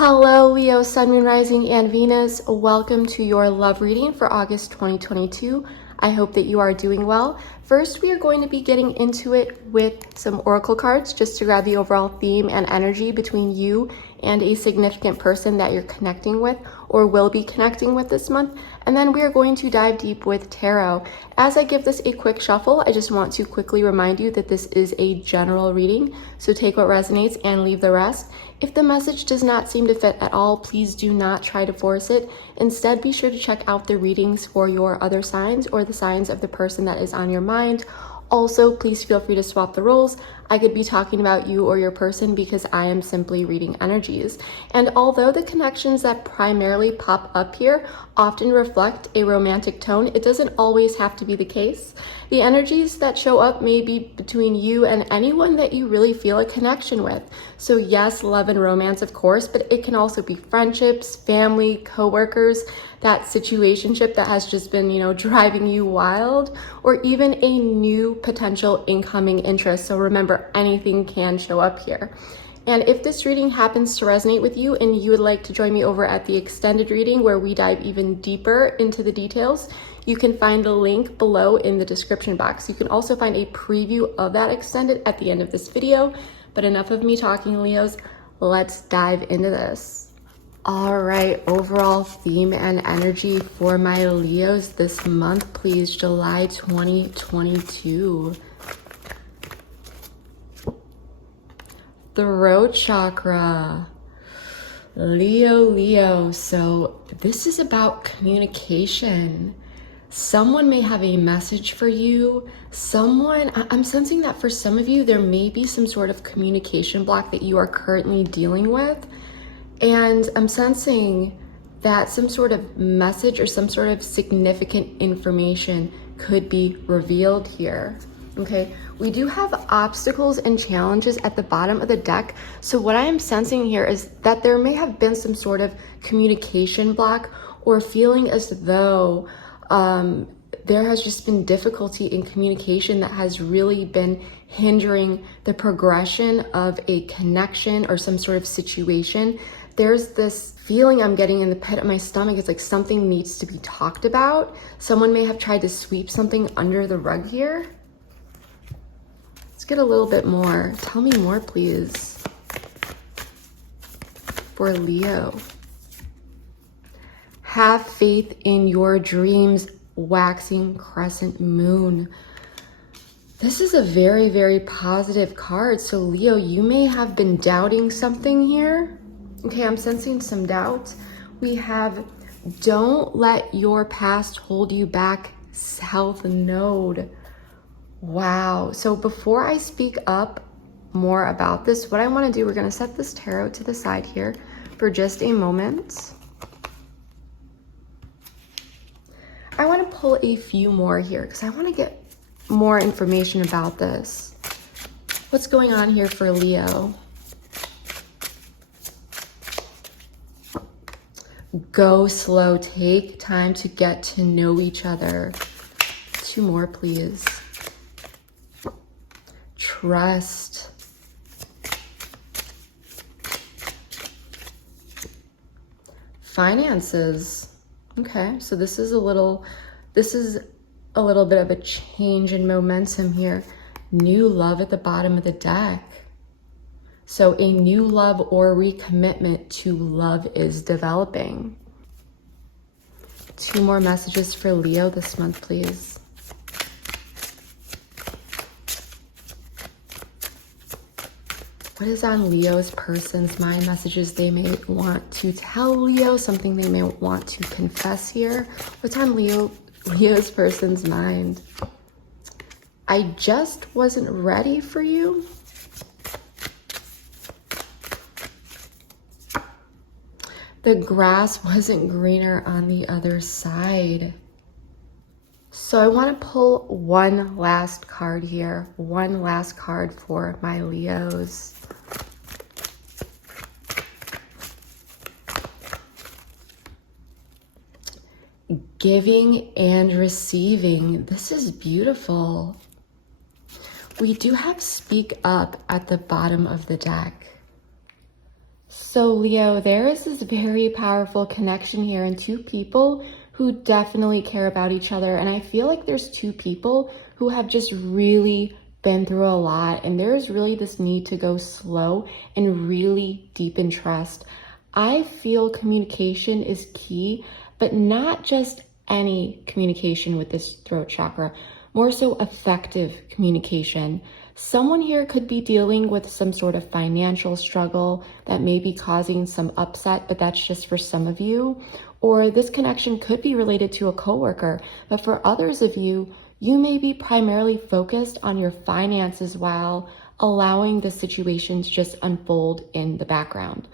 Hello, Leo, Sun, Moon, Rising, and Venus. Welcome to your love reading for August 2022. I hope that you are doing well. First, we are going to be getting into it with some oracle cards just to grab the overall theme and energy between you and a significant person that you're connecting with or will be connecting with this month. And then we are going to dive deep with tarot. As I give this a quick shuffle, I just want to quickly remind you that this is a general reading, so take what resonates and leave the rest. If the message does not seem to fit at all, please do not try to force it. Instead, be sure to check out the readings for your other signs or the signs of the person that is on your mind. Also, please feel free to swap the roles. I could be talking about you or your person because I am simply reading energies. And although the connections that primarily pop up here often reflect a romantic tone, it doesn't always have to be the case. The energies that show up may be between you and anyone that you really feel a connection with. So yes, love and romance, of course, but it can also be friendships, family, coworkers, that situationship that has just been, driving you wild, or even a new potential incoming interest. So remember, anything can show up here. And if this reading happens to resonate with you and you would like to join me over at the extended reading where we dive even deeper into the details, you can find the link below in the description box. You can also find a preview of that extended at the end of this video. But enough of me talking, Leos. Let's dive into this. All right, overall theme and energy for my Leos this month, please. July 2022. Throat chakra. Leo. So this is about communication. Someone may have a message for you. I'm sensing that for some of you, there may be some sort of communication block that you are currently dealing with. And I'm sensing that some sort of message or some sort of significant information could be revealed here. Okay, we do have obstacles and challenges at the bottom of the deck. So what I am sensing here is that there may have been some sort of communication block or feeling as though there has just been difficulty in communication that has really been hindering the progression of a connection or some sort of situation. There's this feeling I'm getting in the pit of my stomach. It's like something needs to be talked about. Someone may have tried to sweep something under the rug here. Let's get a little bit more. Tell me more, please. For Leo. Have faith in your dreams. Waxing crescent moon. This is a very, very positive card. So Leo, you may have been doubting something here. Okay, I'm sensing some doubt. We have don't let your past hold you back, South Node. Wow. So before I speak up more about this, what I want to do, we're going to set this tarot to the side here for just a moment. I want to pull a few more here because I want to get more information about this. What's going on here for Leo? Go slow. Take time to get to know each other. Two more, please. Trust. Finances. Okay, so this is a little bit of a change in momentum here. New love at the bottom of the deck. So a new love or recommitment to love is developing. Two more messages for Leo this month, please. What is on Leo's person's mind? Messages they may want to tell Leo, something they may want to confess here. What's on Leo's person's mind? I just wasn't ready for you. The grass wasn't greener on the other side. So I want to pull one last card here. One last card for my Leos. Giving and receiving. This is beautiful. We do have speak up at the bottom of the deck. So Leo, there is this very powerful connection here and two people who definitely care about each other. And I feel like there's two people who have just really been through a lot, and there's really this need to go slow and really deepen trust. I feel communication is key, but not just any communication with this throat chakra, more so effective communication. Someone here could be dealing with some sort of financial struggle that may be causing some upset, but that's just for some of you. Or this connection could be related to a coworker, but for others of you, you may be primarily focused on your finances while allowing the situations just unfold in the background.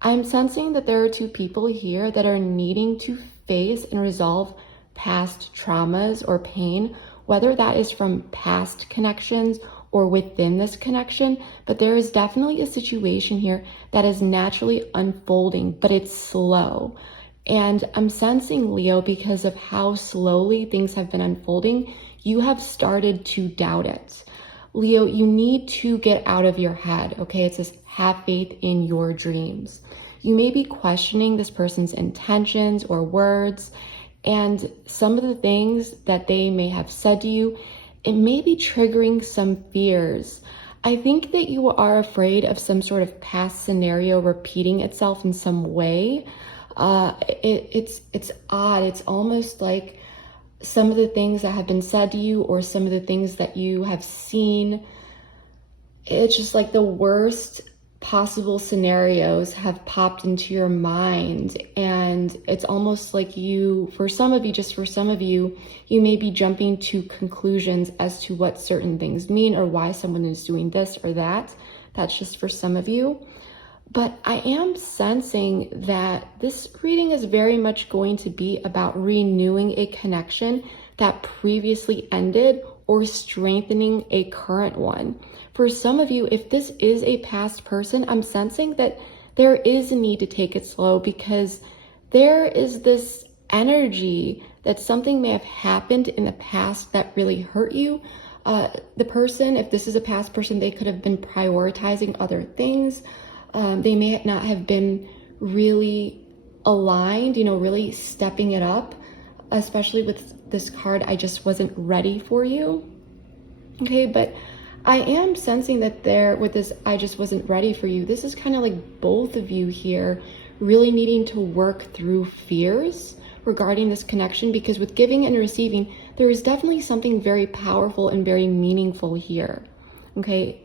I'm sensing that there are two people here that are needing to face and resolve past traumas or pain, whether that is from past connections or within this connection, but there is definitely a situation here that is naturally unfolding, but it's slow. And I'm sensing, Leo, because of how slowly things have been unfolding, you have started to doubt it. Leo, you need to get out of your head, okay? It says have faith in your dreams. You may be questioning this person's intentions or words, and some of the things that they may have said to you, it may be triggering some fears. I think that you are afraid of some sort of past scenario repeating itself in some way. It's odd. It's almost like some of the things that have been said to you or some of the things that you have seen, it's just like the worst possible scenarios have popped into your mind, and it's almost like you, for some of you, you may be jumping to conclusions as to what certain things mean or why someone is doing this or that. That's just for some of you. But I am sensing that this reading is very much going to be about renewing a connection that previously ended or strengthening a current one. For some of you, if this is a past person, I'm sensing that there is a need to take it slow because there is this energy that something may have happened in the past that really hurt you. The person, if this is a past person, they could have been prioritizing other things. They may not have been really aligned, really stepping it up, especially with this card, I just wasn't ready for you. Okay, but I am sensing that with this, I just wasn't ready for you. This is kind of like both of you here really needing to work through fears regarding this connection, because with giving and receiving, there is definitely something very powerful and very meaningful here. Okay.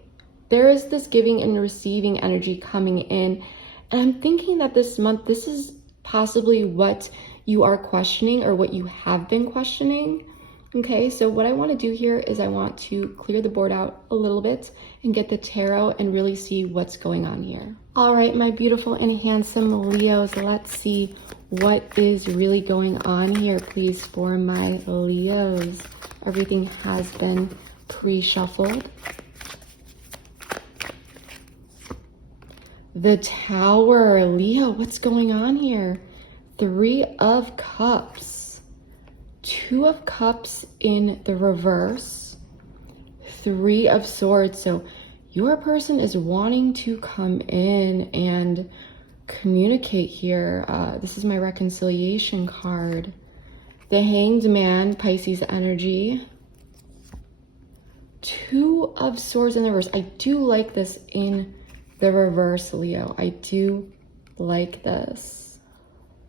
There is this giving and receiving energy coming in. And I'm thinking that this month, this is possibly what you are questioning or what you have been questioning. Okay, so what I want to do here is I want to clear the board out a little bit and get the tarot and really see what's going on here. All right, my beautiful and handsome Leos, let's see what is really going on here, please, for my Leos. Everything has been pre-shuffled. The Tower, Leo, what's going on here? 3 of Cups, 2 of Cups in the reverse, 3 of Swords. So your person is wanting to come in and communicate here. This is my reconciliation card. The Hanged Man, Pisces energy. 2 of Swords in the reverse. I do like this in the reverse, Leo. I do like this.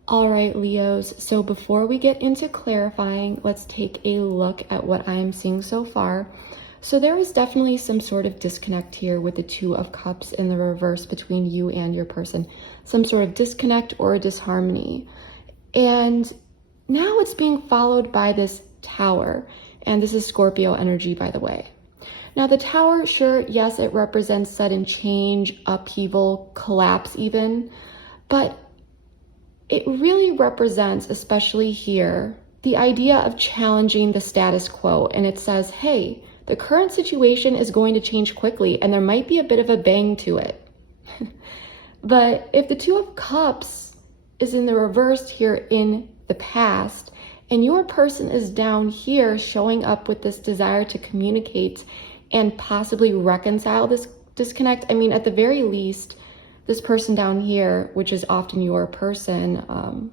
All right, Leos. So before we get into clarifying, let's take a look at what I am seeing so far. So there is definitely some sort of disconnect here with the 2 of Cups in the reverse between you and your person. Some sort of disconnect or a disharmony. And now it's being followed by this Tower. And this is Scorpio energy, by the way. Now the Tower, sure, yes, it represents sudden change, upheaval, collapse even, but it really represents, especially here, the idea of challenging the status quo. And it says, hey, the current situation is going to change quickly and there might be a bit of a bang to it. But if the 2 of Cups is in the reverse here in the past, and your person is down here showing up with this desire to communicate and possibly reconcile this disconnect, I mean, at the very least, this person down here, which is often your person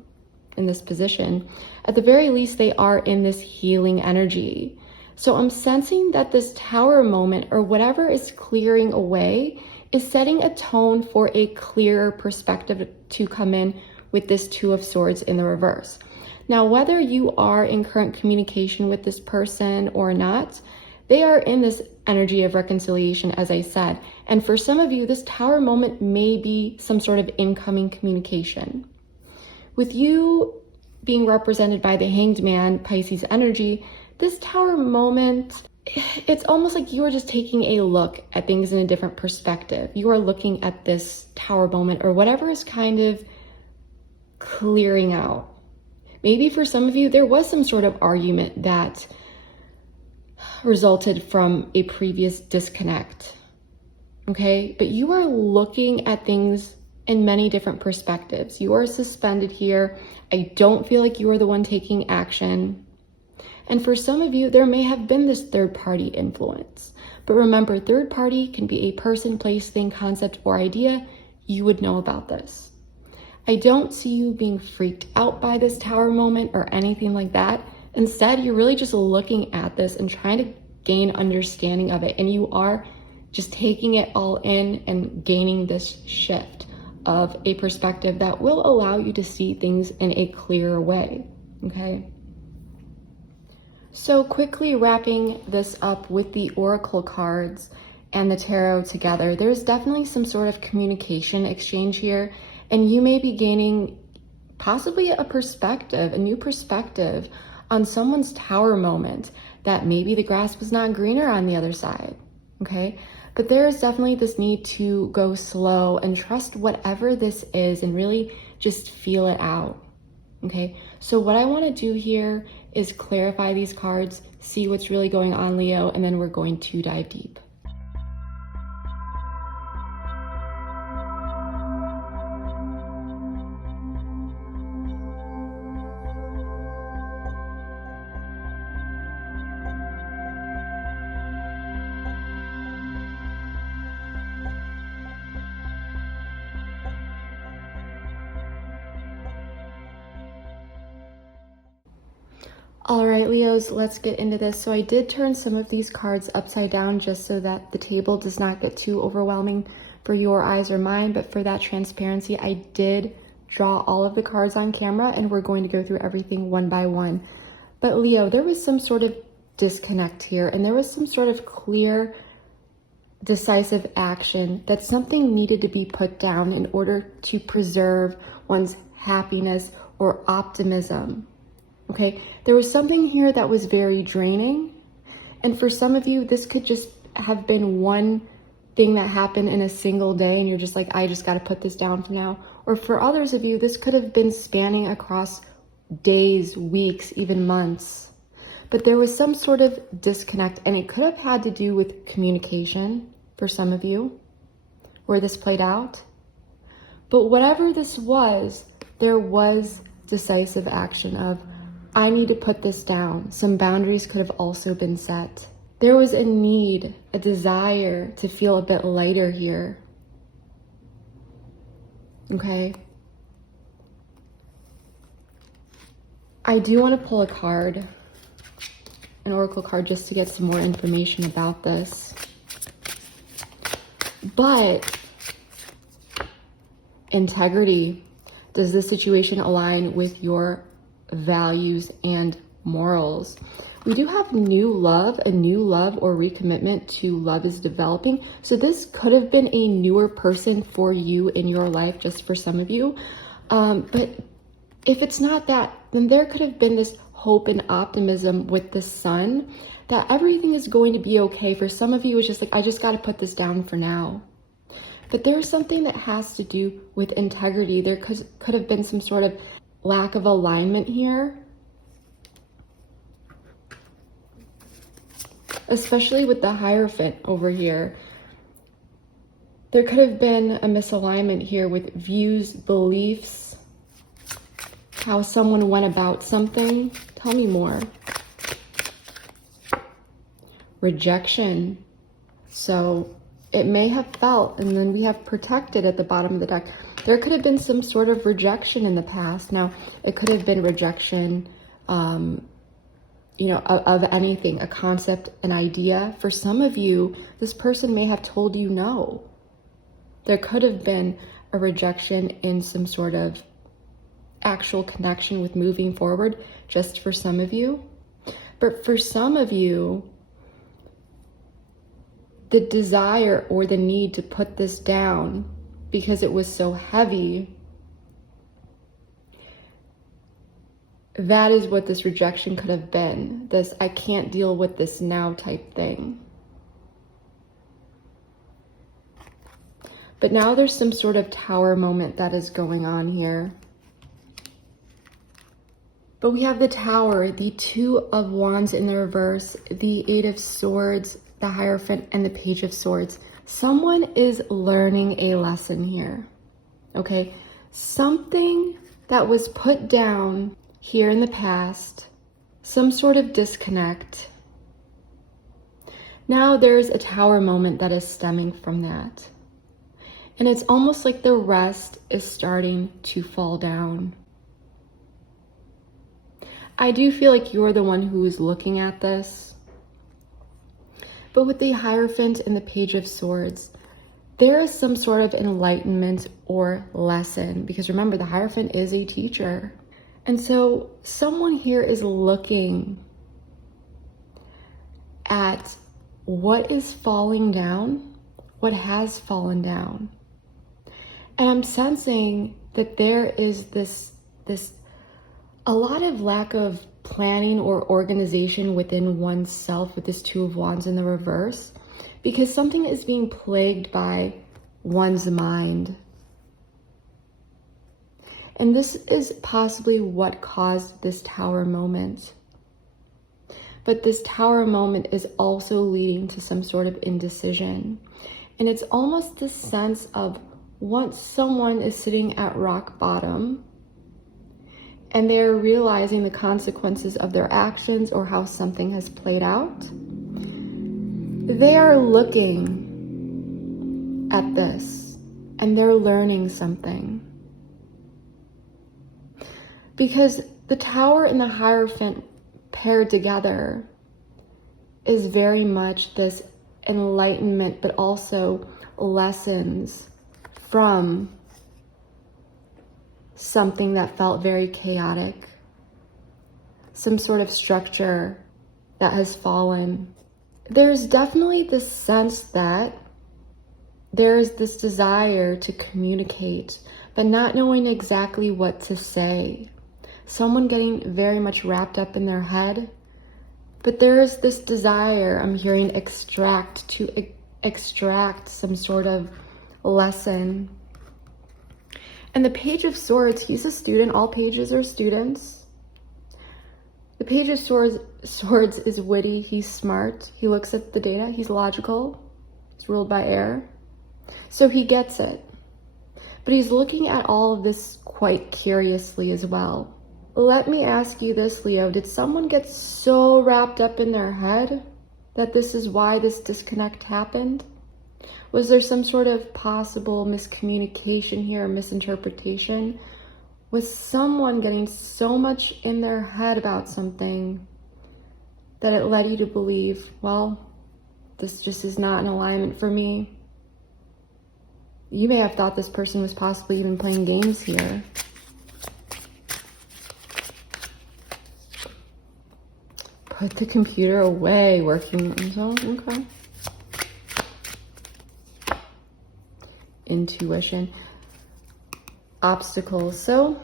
in this position, at the very least, they are in this healing energy. So I'm sensing that this Tower moment, or whatever is clearing away, is setting a tone for a clearer perspective to come in with this Two of Swords in the reverse. Now, whether you are in current communication with this person or not, they are in this energy of reconciliation, as I said. And for some of you, this Tower moment may be some sort of incoming communication. With you being represented by the Hanged Man, Pisces energy, this Tower moment, it's almost like you are just taking a look at things in a different perspective. You are looking at this Tower moment, or whatever is kind of clearing out. Maybe for some of you, there was some sort of argument that resulted from a previous disconnect, okay? But you are looking at things in many different perspectives. You are suspended here. I don't feel like you are the one taking action. And for some of you, there may have been this third-party influence. But remember, third party can be a person, place, thing, concept, or idea. You would know about this. I don't see you being freaked out by this Tower moment or anything like that. Instead, you're really just looking at this and trying to gain understanding of it. And you are just taking it all in and gaining this shift of a perspective that will allow you to see things in a clearer way, okay? So quickly wrapping this up with the Oracle cards and the Tarot together, there's definitely some sort of communication exchange here, and you may be gaining possibly a perspective, a new perspective on someone's Tower moment, that maybe the grass was not greener on the other side, okay? But there is definitely this need to go slow and trust whatever this is and really just feel it out, okay? So what I want to do here is clarify these cards, see what's really going on, Leo, and then we're going to dive deep. All right, Leos, let's get into this. So I did turn some of these cards upside down just so that the table does not get too overwhelming for your eyes or mine, but for that transparency, I did draw all of the cards on camera, and we're going to go through everything one by one. But Leo, there was some sort of disconnect here, and there was some sort of clear, decisive action that something needed to be put down in order to preserve one's happiness or optimism. Okay, there was something here that was very draining. And for some of you, this could just have been one thing that happened in a single day, and you're just like, I just got to put this down for now. Or for others of you, this could have been spanning across days, weeks, even months. But there was some sort of disconnect, and it could have had to do with communication for some of you, where this played out. But whatever this was, there was decisive action of, I need to put this down. Some boundaries could have also been set. There was a need, a desire to feel a bit lighter here. Okay. I do want to pull a card, an oracle card, just to get some more information about this. But integrity, does this situation align with your values and morals? We do have new love, a new love or recommitment to love is developing. So this could have been a newer person for you in your life, just for some of you. But if it's not that, then there could have been this hope and optimism with the Sun that everything is going to be okay. For some of you, it's just like, I just got to put this down for now. But there's something that has to do with integrity. There could have been some sort of lack of alignment here, especially with the Hierophant over here. There could have been a misalignment here with views, beliefs, how someone went about something. Tell me more. Rejection. So it may have felt, and then we have protected at the bottom of the deck. There could have been some sort of rejection in the past. Now, it could have been rejection, you know, of anything, a concept, an idea. For some of you, this person may have told you no. There could have been a rejection in some sort of actual connection with moving forward, just for some of you. But for some of you, the desire or the need to put this down because it was so heavy, that is what this rejection could have been. This I can't deal with this now type thing. But now there's some sort of tower moment that is going on here. But we have the Tower, the Two of Wands in the reverse, the Eight of Swords, the Hierophant, and the Page of Swords. Someone is learning a lesson here, okay? Something that was put down here in the past, some sort of disconnect. Now there's a Tower moment that is stemming from that. And it's almost like the rest is starting to fall down. I do feel like you're the one who is looking at this. But with the Hierophant and the Page of Swords, there is some sort of enlightenment or lesson. Because remember, the Hierophant is a teacher. And so someone here is looking at what is falling down, what has fallen down. And I'm sensing that there is this a lot of lack of planning or organization within oneself with this Two of Wands in the reverse, because something is being plagued by one's mind. And this is possibly what caused this Tower moment. But this Tower moment is also leading to some sort of indecision. And it's almost this sense of once someone is sitting at rock bottom, and they're realizing the consequences of their actions or how something has played out, they are looking at this and they're learning something. Because the Tower and the Hierophant paired together is very much this enlightenment, but also lessons from something that felt very chaotic, some sort of structure that has fallen. There's definitely this sense that there is this desire to communicate, but not knowing exactly what to say. Someone getting very much wrapped up in their head, but there is this desire, I'm hearing extract some sort of lesson. And the Page of Swords, he's a student. All pages are students. The Page of Swords is witty. He's smart. He looks at the data. He's logical. He's ruled by air. So he gets it. But he's looking at all of this quite curiously as well. Let me ask you this, Leo. Did someone get so wrapped up in their head that this is why this disconnect happened? Was there some sort of possible miscommunication here, misinterpretation? Was someone getting so much in their head about something that it led you to believe, well, this just is not in alignment for me? You may have thought this person was possibly even playing games here. Put the computer away, working so okay. Intuition, obstacles. So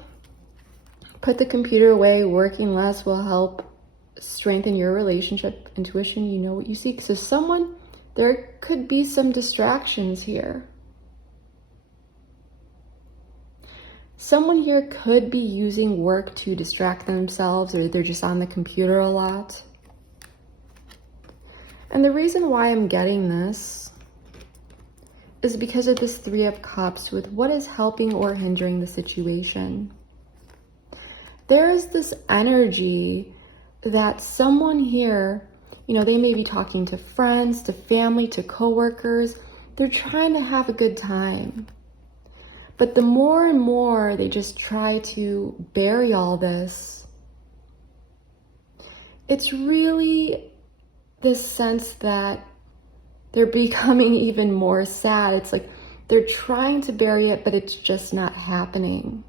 put the computer away, working less will help strengthen your relationship. Intuition, you know what you seek. So someone, there could be some distractions here. Someone here could be using work to distract themselves, or they're just on the computer a lot. And the reason why I'm getting this is because of this Three of Cups with what is helping or hindering the situation. There is this energy that someone here, you know, they may be talking to friends, to family, to coworkers. they're trying to have a good time. But the more and more they just try to bury all this, it's really this sense that they're becoming even more sad. It's like they're trying to bury it, but it's just not happening.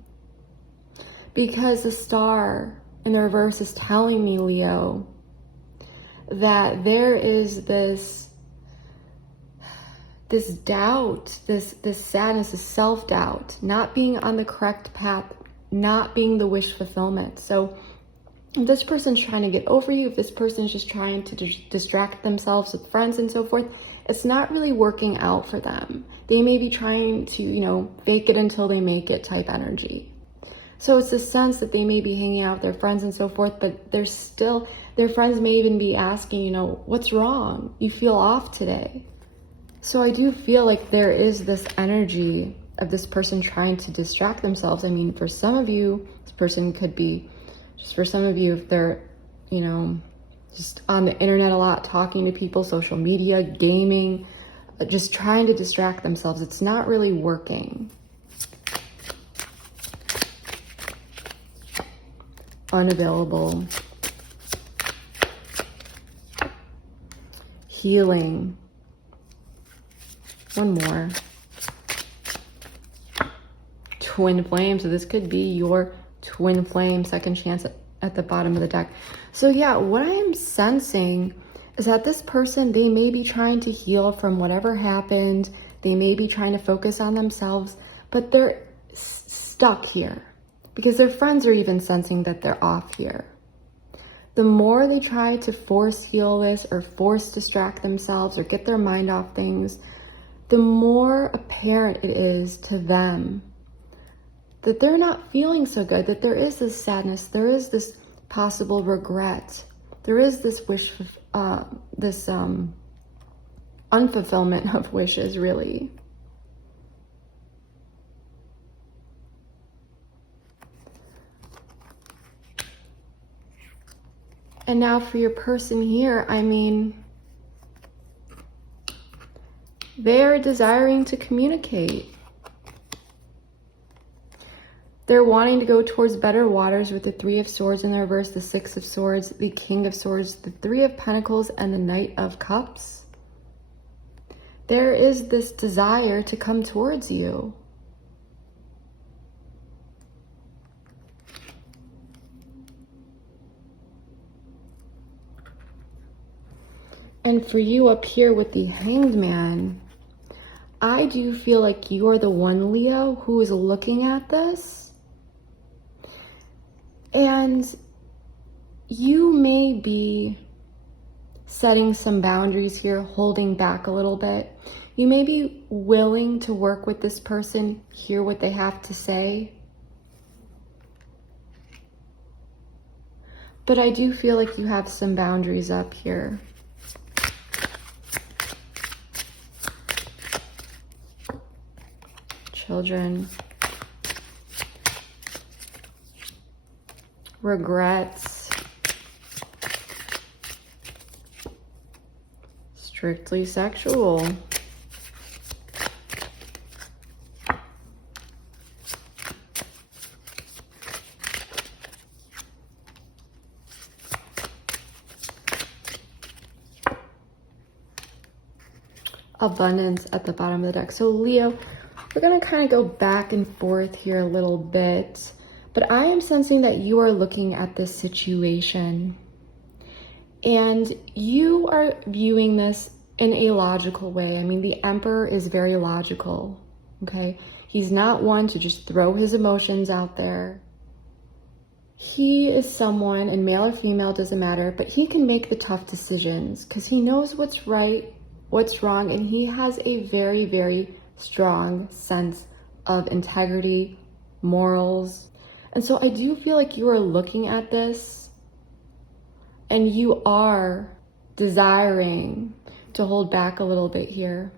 Because the star in the reverse is telling me, Leo, that there is this doubt, this sadness, this self-doubt, not being on the correct path, not being the wish fulfillment. So if this person's trying to get over you, if this person is just trying to distract themselves with friends and so forth, it's not really working out for them. They may be trying to, fake it until they make it type energy. So it's a sense that they may be hanging out with their friends and so forth, but their friends may even be asking, what's wrong? You feel off today. So I do feel like there is this energy of this person trying to distract themselves. I mean, for some of you, this person could be, just for some of you, if they're, just on the internet a lot, talking to people, social media, gaming, just trying to distract themselves. It's not really working. Unavailable. Healing. One more. Twin flame. So this could be your twin flame, second chance at the bottom of the deck. So yeah, what I am sensing is that this person, they may be trying to heal from whatever happened. They may be trying to focus on themselves, but they're stuck here because their friends are even sensing that they're off here. The more they try to force heal this or force distract themselves or get their mind off things, the more apparent it is to them that they're not feeling so good, that there is this sadness, there is this possible regret, there is this wish, this unfulfillment of wishes, really. And now for your person here, I mean, they're desiring to communicate. They're wanting to go towards better waters with the Three of Swords in the reverse, the Six of Swords, the King of Swords, the Three of Pentacles, and the Knight of Cups. There is this desire to come towards you. And for you up here with the Hanged Man, I do feel like you are the one, Leo, who is looking at this. And you may be setting some boundaries here, holding back a little bit. You may be willing to work with this person, hear what they have to say. But I do feel like you have some boundaries up here. Children. Regrets. Strictly sexual. Abundance at the bottom of the deck. So Leo, we're going to kind of go back and forth here a little bit, but I am sensing that you are looking at this situation and you are viewing this in a logical way. I mean, the Emperor is very logical, okay? He's not one to just throw his emotions out there. He is someone, and male or female, doesn't matter, but he can make the tough decisions because he knows what's right, what's wrong, and he has a very, very strong sense of integrity, morals. And so I do feel like you are looking at this and you are desiring to hold back a little bit here.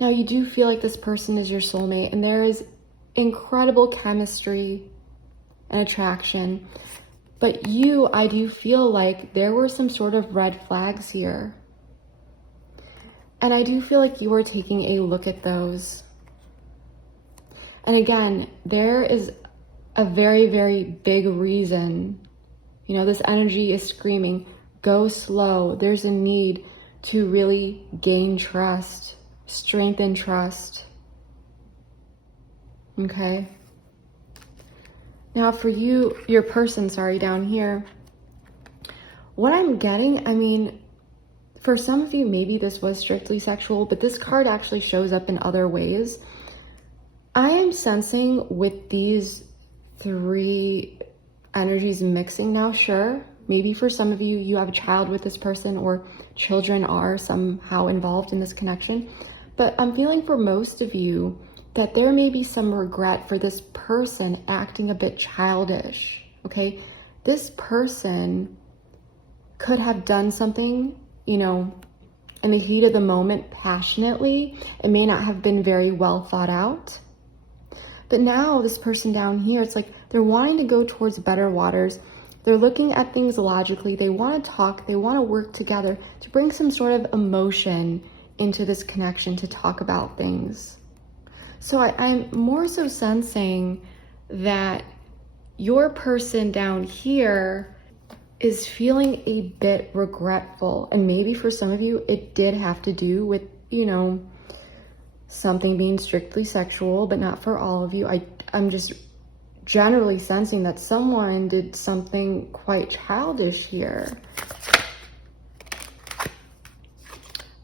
Now you do feel like this person is your soulmate and there is incredible chemistry and attraction, but I do feel like there were some sort of red flags here. And I do feel like you are taking a look at those. And again, there is a very, very big reason. You know, this energy is screaming, go slow. There's a need to really gain trust, strengthen trust. Okay? Now for you, your person, down here, what I'm getting, I mean, for some of you, maybe this was strictly sexual, but this card actually shows up in other ways. I am sensing with these three energies mixing now, sure, maybe for some of you, you have a child with this person or children are somehow involved in this connection, but I'm feeling for most of you that there may be some regret for this person acting a bit childish, okay? This person could have done something, you know, in the heat of the moment passionately. It may not have been very well thought out. But now this person down here, it's like they're wanting to go towards better waters. They're looking at things logically. They want to talk. They want to work together to bring some sort of emotion into this connection to talk about things. So I'm more so sensing that your person down here is feeling a bit regretful. And maybe for some of you, it did have to do with, you know, something being strictly sexual, but not for all of you. I'm just generally sensing that someone did something quite childish here.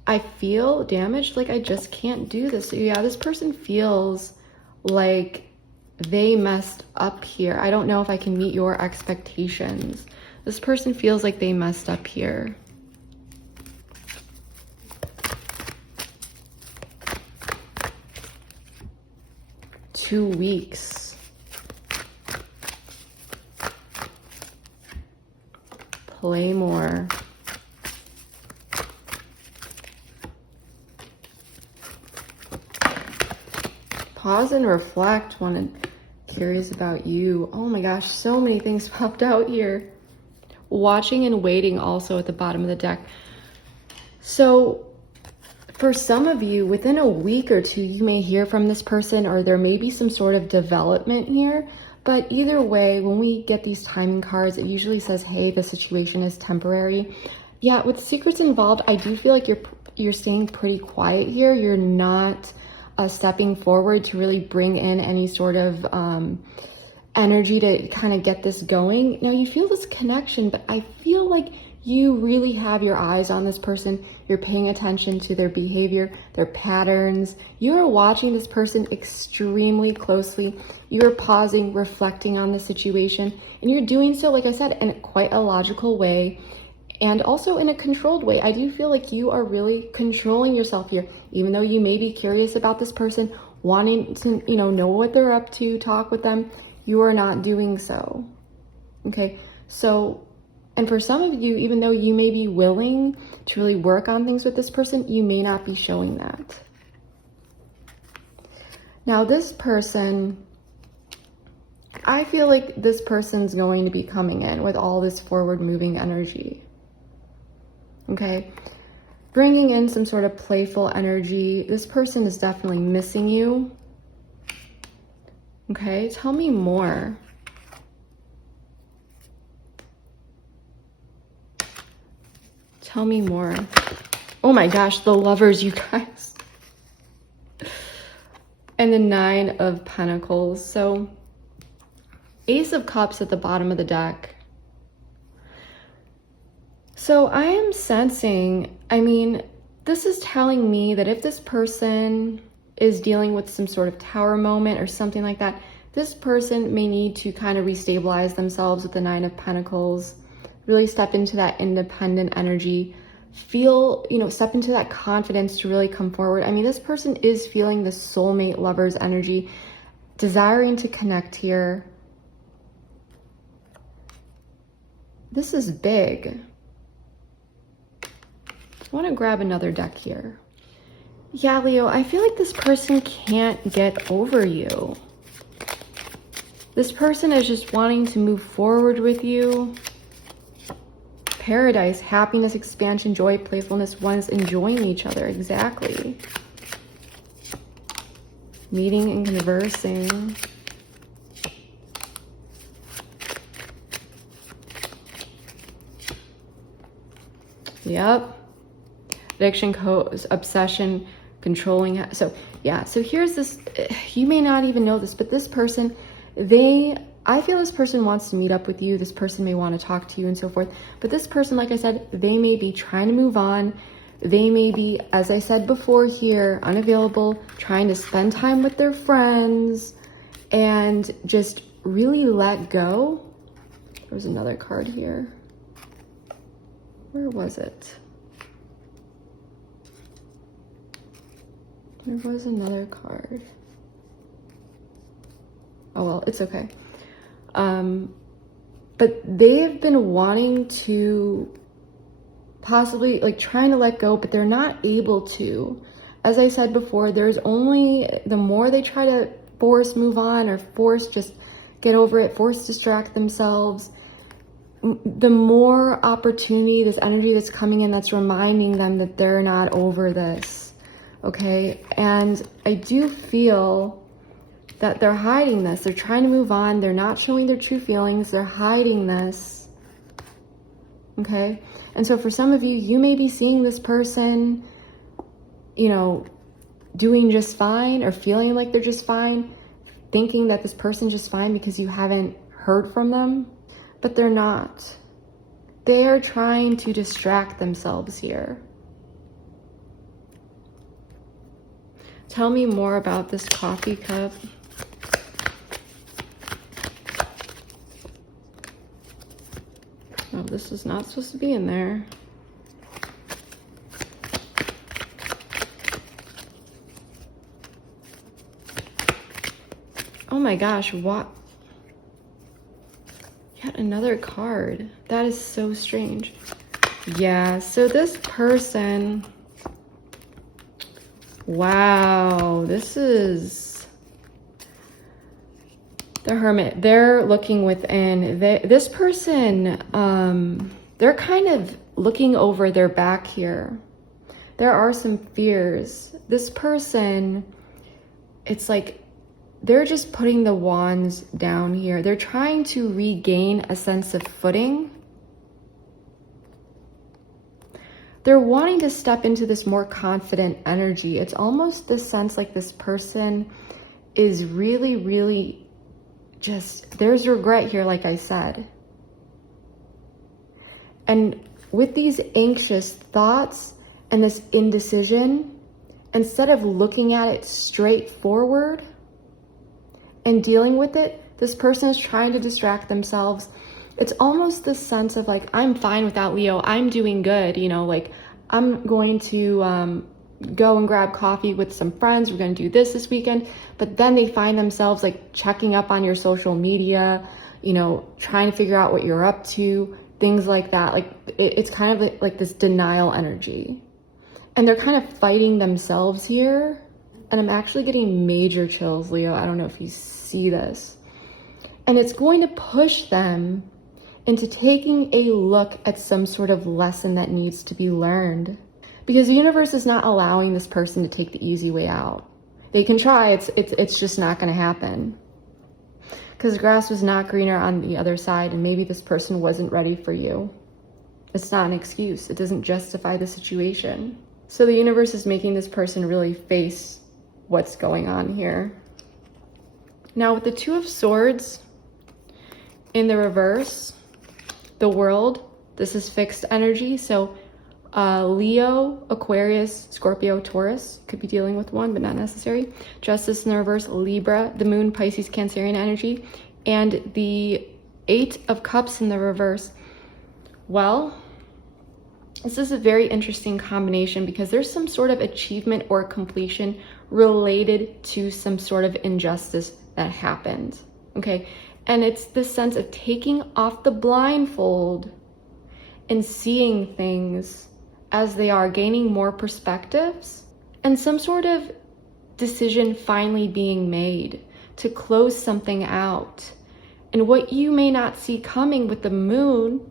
I feel damaged, like I just can't do this. So yeah, this person feels like they messed up here. I don't know if I can meet your expectations. This person feels like they messed up here. Two weeks. Play more. Pause and reflect. Curious about you. Oh my gosh, so many things popped out here. Watching and waiting also at the bottom of the deck. So for some of you, within a week or two, you may hear from this person or there may be some sort of development here. But either way, when we get these timing cards, it usually says, hey, the situation is temporary. Yeah, with secrets involved, I do feel like you're staying pretty quiet here. You're not stepping forward to really bring in any sort of energy to kind of get this going. Now you feel this connection, but I feel like you really have your eyes on this person. You're paying attention to their behavior, their patterns. You are watching this person extremely closely. You are pausing, reflecting on the situation, and you're doing so, like I said, in quite a logical way and also in a controlled way. I do feel like you are really controlling yourself here, even though you may be curious about this person, wanting to, know what they're up to, talk with them. You are not doing so. Okay, so, and for some of you, even though you may be willing to really work on things with this person, you may not be showing that. Now this person, I feel like this person's going to be coming in with all this forward moving energy. Okay, bringing in some sort of playful energy. This person is definitely missing you. Okay, tell me more. Tell me more. Oh my gosh, the Lovers, you guys. And the Nine of Pentacles. So, Ace of Cups at the bottom of the deck. So I am sensing, this is telling me that if this person is dealing with some sort of tower moment or something like that, this person may need to kind of restabilize themselves with the Nine of Pentacles, really step into that independent energy, step into that confidence to really come forward. This person is feeling the soulmate Lovers energy, desiring to connect here. This is big. I want to grab another deck here. Yeah, Leo, I feel like this person can't get over you. This person is just wanting to move forward with you. paradise, happiness, expansion, joy, playfulness, one's enjoying each other. Exactly. Meeting and conversing. Yep. Addiction, obsession, controlling. So yeah, so here's this, you may not even know this, but this person, I feel this person wants to meet up with you. This person may want to talk to you and so forth. But this person, like I said, they may be trying to move on. They may be, as I said before here, unavailable, trying to spend time with their friends and just really let go. There was another card here. Where was it? There was another card. Oh well, it's okay. But they've been wanting to possibly like trying to let go, but they're not able to. As I said before, there's only, the more they try to force move on or force just get over it, force distract themselves, the more opportunity, this energy that's coming in that's reminding them that they're not over this. Okay, and I do feel that they're hiding this. They're trying to move on. They're not showing their true feelings. They're hiding this. Okay, and so for some of you, you may be seeing this person, you know, doing just fine or feeling like they're just fine, thinking that this person's just fine because you haven't heard from them, but they're not. They are trying to distract themselves here. Tell me more about this coffee cup. Oh, this is not supposed to be in there. Oh my gosh, what? Yet another card. That is so strange. Yeah, so this person, wow, this is the Hermit. They're looking within. This person, they're kind of looking over their back here. There are some fears. This person, it's like they're just putting the wands down here. They're trying to regain a sense of footing. They're wanting to step into this more confident energy. It's almost this sense like this person is really, really just, there's regret here, like I said. And with these anxious thoughts and this indecision, instead of looking at it straightforward and dealing with it, this person is trying to distract themselves. It's almost this sense of like, I'm fine without Leo. I'm doing good. You know, like I'm going to go and grab coffee with some friends. We're going to do this weekend. But then they find themselves like checking up on your social media, you know, trying to figure out what you're up to, things like that. Like it's kind of like this denial energy. And they're kind of fighting themselves here. And I'm actually getting major chills, Leo. I don't know if you see this. And it's going to push them into taking a look at some sort of lesson that needs to be learned. Because the universe is not allowing this person to take the easy way out. They can try, it's just not gonna happen. Because the grass was not greener on the other side, and maybe this person wasn't ready for you. It's not an excuse. It doesn't justify the situation. So the universe is making this person really face what's going on here. Now with the Two of Swords in the reverse, the World, this is fixed energy. So Leo, Aquarius, Scorpio, Taurus could be dealing with one, but not necessary. Justice in the reverse, Libra, the Moon, Pisces, Cancerian energy, and the Eight of Cups in the reverse. Well, this is a very interesting combination because there's some sort of achievement or completion related to some sort of injustice that happened, okay? And it's this sense of taking off the blindfold and seeing things as they are, gaining more perspectives, and some sort of decision finally being made to close something out. And what you may not see coming with the Moon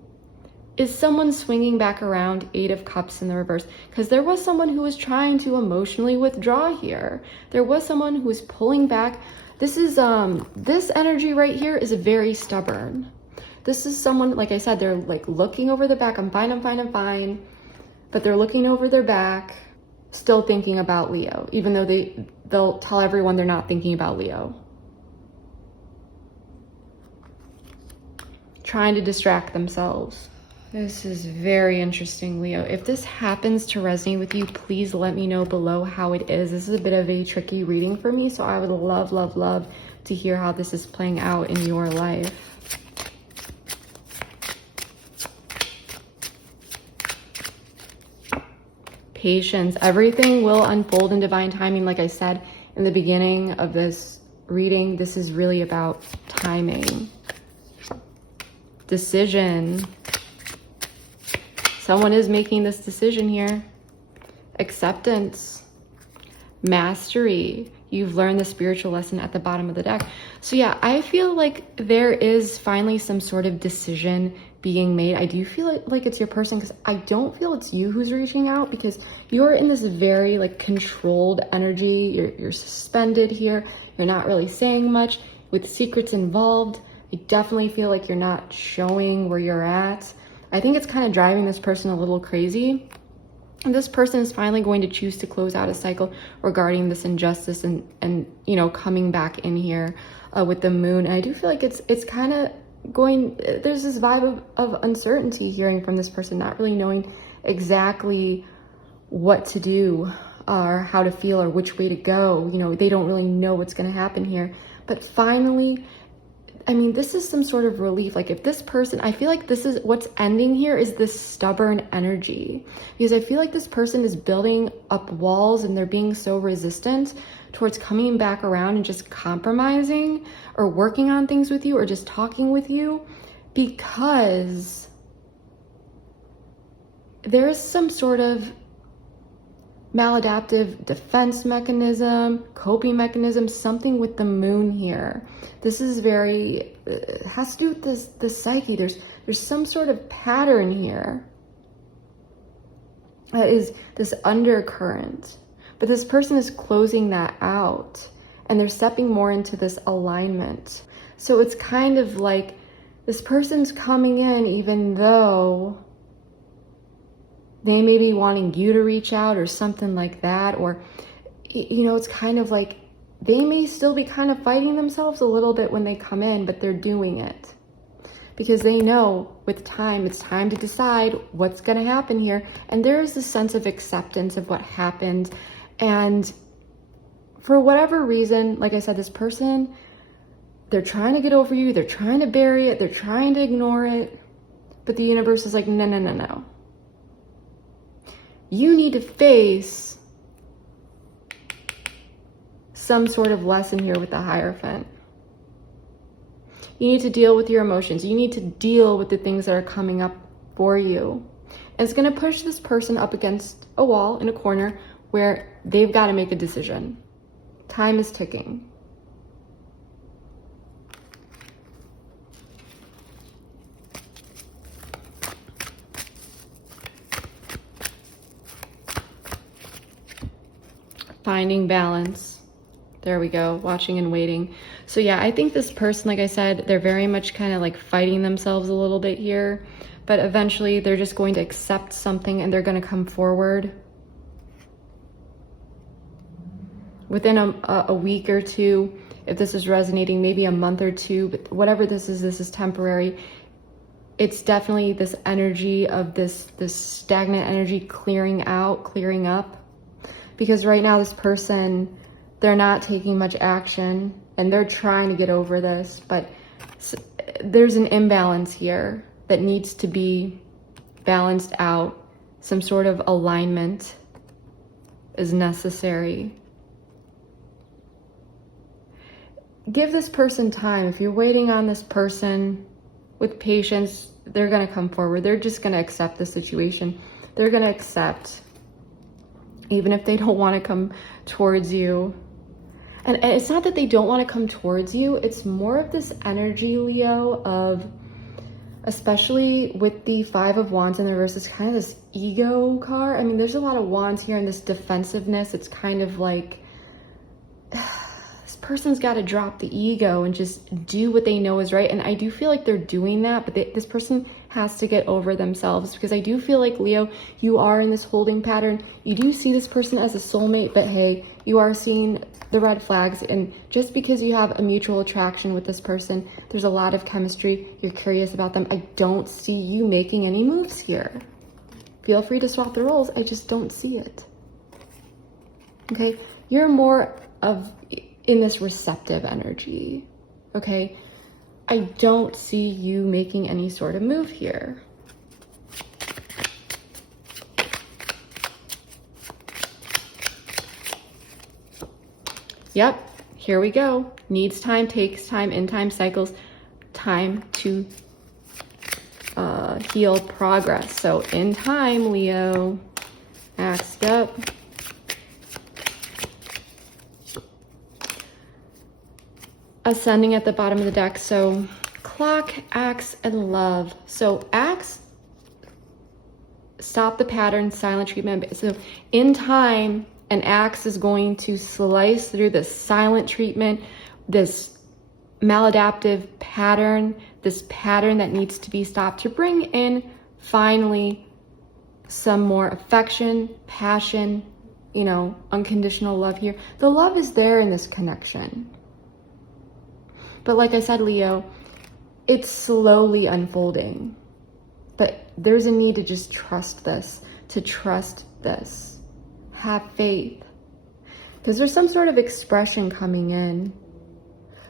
is someone swinging back around, 8 of Cups in the reverse, because there was someone who was trying to emotionally withdraw here. There was someone who was pulling back. This is this energy right here is very stubborn. This is someone, like I said, they're like looking over the back. I'm fine, I'm fine, I'm fine. But they're looking over their back, still thinking about Leo, even though they'll tell everyone they're not thinking about Leo. Trying to distract themselves. This is very interesting, Leo. If this happens to resonate with you, please let me know below how it is. This is a bit of a tricky reading for me, so I would love, love, love to hear how this is playing out in your life. Patience. Everything will unfold in divine timing. Like I said in the beginning of this reading, this is really about timing. Decision. Someone is making this decision here. Acceptance. Mastery. You've learned the spiritual lesson at the bottom of the deck. So yeah, I feel like there is finally some sort of decision being made. I do feel like it's your person, because I don't feel it's you who's reaching out, because you're in this very like controlled energy. You're suspended here. You're not really saying much with secrets involved. I definitely feel like you're not showing where you're at. I think it's kind of driving this person a little crazy. And this person is finally going to choose to close out a cycle regarding this injustice and you know, coming back in here with the moon. And I do feel like it's kind of going, there's this vibe of uncertainty hearing from this person, not really knowing exactly what to do or how to feel or which way to go. You know, they don't really know what's going to happen here. But finally, I mean, this is some sort of relief. Like if this person, I feel like this is what's ending here is this stubborn energy, because I feel like this person is building up walls and they're being so resistant towards coming back around and just compromising or working on things with you or just talking with you, because there's some sort of maladaptive defense mechanism, coping mechanism, something with the moon here. This is very, has to do with the psyche. There's some sort of pattern here that is this undercurrent, but this person is closing that out and they're stepping more into this alignment. So it's kind of like this person's coming in even though they may be wanting you to reach out or something like that. Or, you know, it's kind of like they may still be kind of fighting themselves a little bit when they come in, but they're doing it because they know with time, it's time to decide what's going to happen here. And there is this sense of acceptance of what happened. And for whatever reason, like I said, this person, they're trying to get over you. They're trying to bury it. They're trying to ignore it. But the universe is like, no, no, no, no. You need to face some sort of lesson here with the Hierophant. You need to deal with your emotions. You need to deal with the things that are coming up for you. And it's going to push this person up against a wall in a corner where they've got to make a decision. Time is ticking. Finding balance. There we go. Watching and waiting. So yeah, I think this person, like I said, they're very much kind of like fighting themselves a little bit here, but eventually they're just going to accept something and they're going to come forward. Within a week or two, if this is resonating, maybe a month or two, but whatever this is temporary. It's definitely this energy of this stagnant energy clearing out, clearing up. Because right now this person, they're not taking much action and they're trying to get over this, but there's an imbalance here that needs to be balanced out. Some sort of alignment is necessary. Give this person time. If you're waiting on this person with patience, they're going to come forward. They're just going to accept the situation. They're going to accept, even if they don't want to come towards you. And it's not that they don't want to come towards you. It's more of this energy, Leo, of, especially with the Five of Wands in the reverse. It's kind of this ego card. I mean, there's a lot of wands here and this defensiveness. It's kind of like this person's got to drop the ego and just do what they know is right. And I do feel like they're doing that, but this person has to get over themselves, because I do feel like, Leo, you are in this holding pattern. You do see this person as a soulmate, but hey, you are seeing the red flags. And just because you have a mutual attraction with this person, there's a lot of chemistry, you're curious about them, I don't see you making any moves here. Feel free to swap the roles, I just don't see it. Okay, you're more of in this receptive energy, okay? I don't see you making any sort of move here. Yep, here we go. Needs time, takes time, in time cycles, time to heal, progress. So in time, Leo, axed up. Ascending at the bottom of the deck. So clock, axe, and love. So axe, stop the pattern, silent treatment. So in time, an axe is going to slice through this silent treatment, this maladaptive pattern, this pattern that needs to be stopped to bring in finally some more affection, passion, you know, unconditional love here. The love is there in this connection. But like I said, Leo, it's slowly unfolding. But there's a need to just trust this, to trust this. Have faith. Because there's some sort of expression coming in.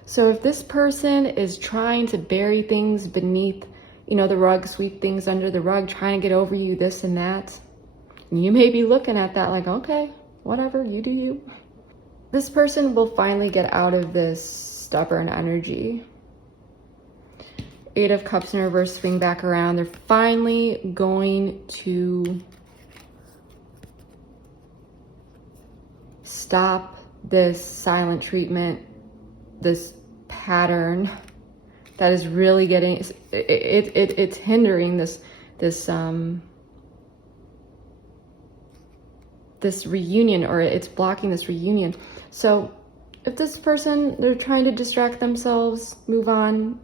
So if this person is trying to bury things beneath, you know, the rug, sweep things under the rug, trying to get over you, this and that, you may be looking at that like, okay, whatever, you do you. This person will finally get out of this stubborn energy. Eight of Cups in reverse, swing back around. They're finally going to stop this silent treatment, this pattern that is really getting it's hindering this reunion, or it's blocking this reunion. So if this person, they're trying to distract themselves, move on,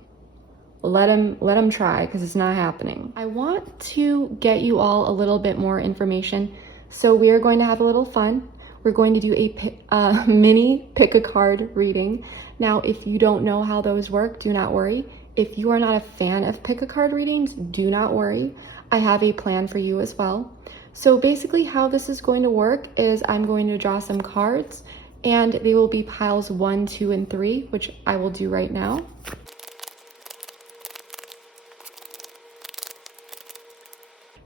let them try, because it's not happening. I want to get you all a little bit more information. So we are going to have a little fun. We're going to do a mini pick a card reading. Now, if you don't know how those work, do not worry. If you are not a fan of pick a card readings, do not worry. I have a plan for you as well. So basically how this is going to work is I'm going to draw some cards, and they will be piles 1, 2, and 3, which I will do right now.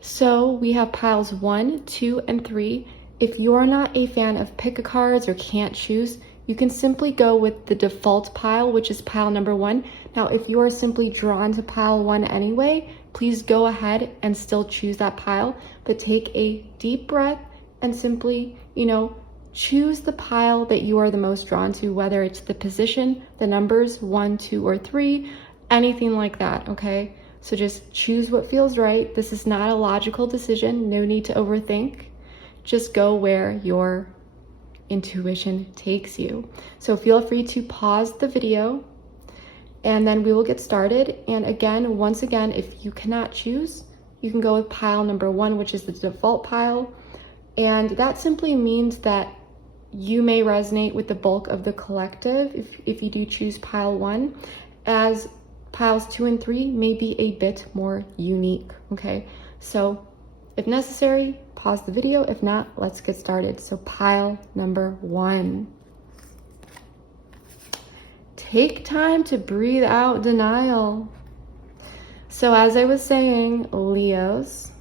So we have piles 1, 2, and 3. If you're not a fan of pick a cards or can't choose, you can simply go with the default pile, which is pile number 1. Now, if you are simply drawn to pile 1 anyway, please go ahead and still choose that pile, but take a deep breath and simply, you know, choose the pile that you are the most drawn to, whether it's the position, the numbers 1, 2, or 3, anything like that, okay? So just choose what feels right. This is not a logical decision. No need to overthink. Just go where your intuition takes you. So feel free to pause the video, and then we will get started. And again, once again, if you cannot choose, you can go with pile number 1, which is the default pile. And that simply means that you may resonate with the bulk of the collective if you do choose pile 1, as piles 2 and 3 may be a bit more unique, okay? So if necessary, pause the video. If not, let's get started. So pile number 1. Take time to breathe out denial. So as I was saying, Leos,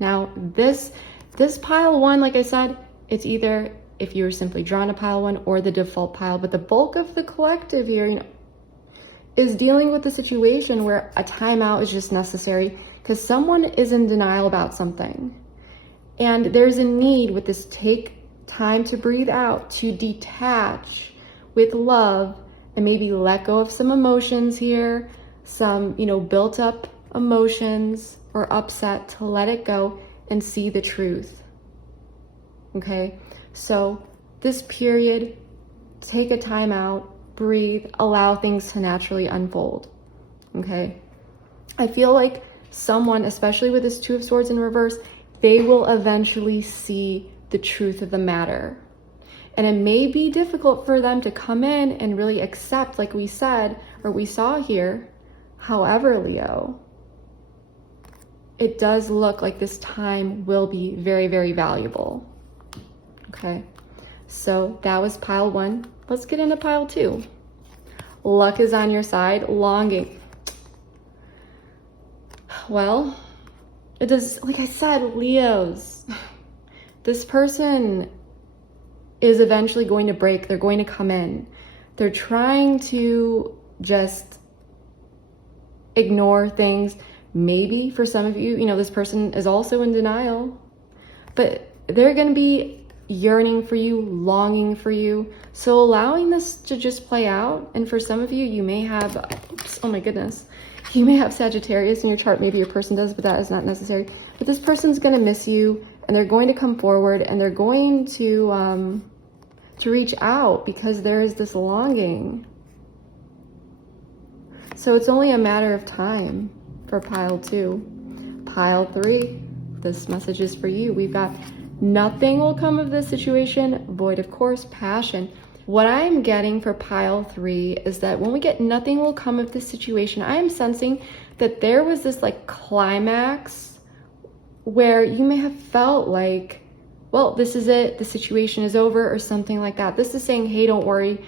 now this pile 1, like I said, it's either if you were simply drawn to pile 1 or the default pile, but the bulk of the collective here, you know, is dealing with the situation where a timeout is just necessary because someone is in denial about something. And there's a need with this take time to breathe out, to detach with love and maybe let go of some emotions here, some, you know, built up emotions or upset, to let it go and see the truth. Okay, so this period, take a time out, breathe, allow things to naturally unfold. Okay, I feel like someone, especially with this Two of Swords in reverse, they will eventually see the truth of the matter. And it may be difficult for them to come in and really accept, like we said, or we saw here. However, Leo, it does look like this time will be very, very valuable. Okay, so that was pile 1. Let's get into pile 2. Luck is on your side, longing. Well, it does, like I said, Leos, this person is eventually going to break. They're going to come in. They're trying to just ignore things. Maybe for some of you, this person is also in denial, but they're going to be yearning for you, longing for you. So allowing this to just play out. And for some of you, you may have, oops, oh my goodness, you may have Sagittarius in your chart. Maybe your person does, but that is not necessary. But this person's going to miss you, and they're going to come forward, and they're going to reach out because there is this longing. So it's only a matter of time for pile 2. Pile 3, this message is for you. We've got nothing will come of this situation, void of course, passion. What I am getting for pile 3 is that when we get nothing will come of this situation, I am sensing that there was this like climax where you may have felt like, well, this is it, the situation is over, or something like that. This is saying, hey, don't worry.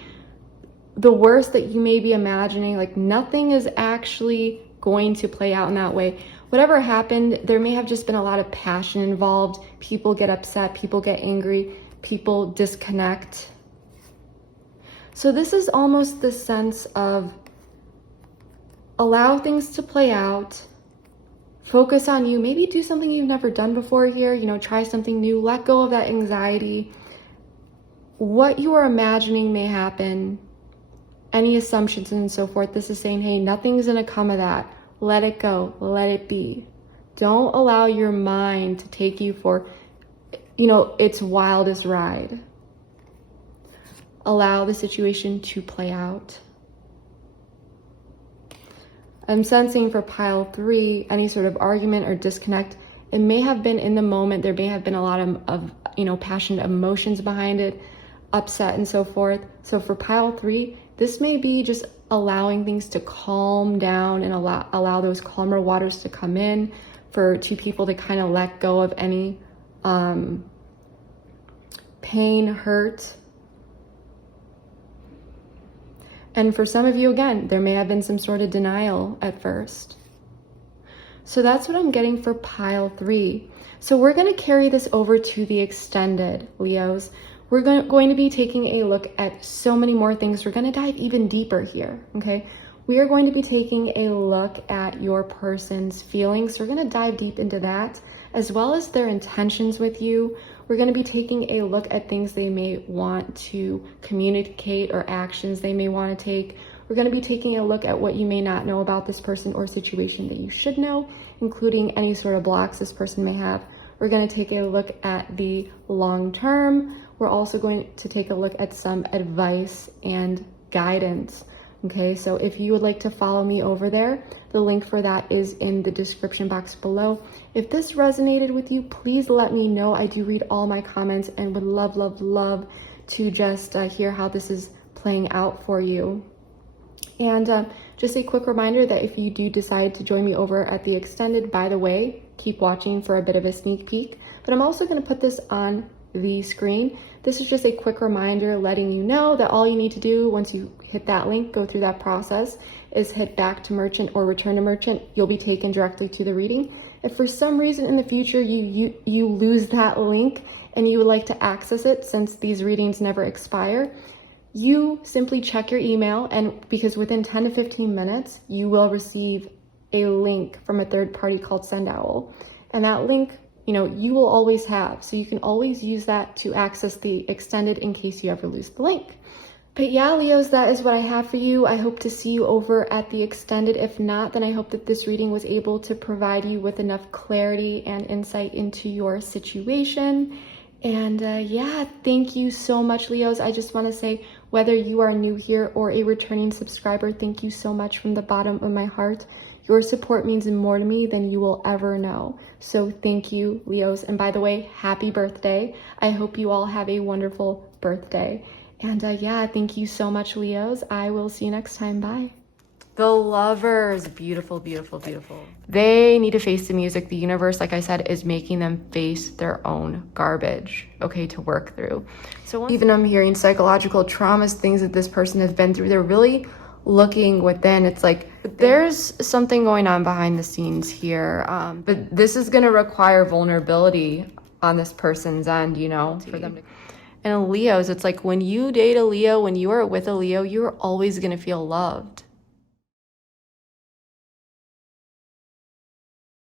The worst that you may be imagining, like nothing is actually going to play out in that way. Whatever happened, there may have just been a lot of passion involved. People get upset, people get angry, people disconnect. So this is almost the sense of allow things to play out, focus on you, maybe do something you've never done before here, try something new, let go of that anxiety. What you are imagining may happen, any assumptions and so forth. This is saying, hey, nothing's gonna come of that. Let it go, let it be. Don't allow your mind to take you for, its wildest ride. Allow the situation to play out. I'm sensing for pile 3, any sort of argument or disconnect, it may have been in the moment. There may have been a lot of passionate emotions behind it, upset and so forth. So for pile 3, this may be just allowing things to calm down and allow those calmer waters to come in, for 2 people to kind of let go of any pain, hurt. And for some of you, again, there may have been some sort of denial at first. So that's what I'm getting for pile 3. So we're going to carry this over to the extended, Leos. We're going to be taking a look at so many more things. We're going to dive even deeper here, okay? We are going to be taking a look at your person's feelings. We're going to dive deep into that, as well as their intentions with you. We're going to be taking a look at things they may want to communicate or actions they may want to take. We're going to be taking a look at what you may not know about this person or situation that you should know, including any sort of blocks this person may have. We're going to take a look at the long term. We're also going to take a look at some advice and guidance. Okay, so if you would like to follow me over there, the link for that is in the description box below. If this resonated with you, please let me know. I do read all my comments and would love, love, love to just hear how this is playing out for you. And just a quick reminder that if you do decide to join me over at the extended, by the way, keep watching for a bit of a sneak peek. But I'm also going to put this on the screen. This is just a quick reminder letting you know that all you need to do once you hit that link, go through that process, is hit back to merchant or return to merchant. You'll be taken directly to the reading. If for some reason in the future you lose that link and you would like to access it, since these readings never expire, you simply check your email, and because within 10 to 15 minutes you will receive a link from a third party called SendOwl, and that link you will always have, so you can always use that to access the extended in case you ever lose the link. But yeah, Leos, that is what I have for you. I hope to see you over at the extended. If not, then I hope that this reading was able to provide you with enough clarity and insight into your situation. And yeah, thank you so much, Leos. I just want to say, whether you are new here or a returning subscriber, thank you so much from the bottom of my heart. Your support means more to me than you will ever know. So thank you, Leos. And by the way, happy birthday. I hope you all have a wonderful birthday. And yeah, thank you so much, Leos. I will see you next time. Bye. The Lovers. Beautiful, beautiful, beautiful. They need to face the music. The universe, like I said, is making them face their own garbage, okay, to work through. So even I'm hearing psychological traumas, things that this person has been through, they're really looking within. It's like there's something going on behind the scenes here. But this is going to require vulnerability on this person's end, you know, for them to... And Leos, it's like when you date a Leo, when you are with a Leo, you're always going to feel loved.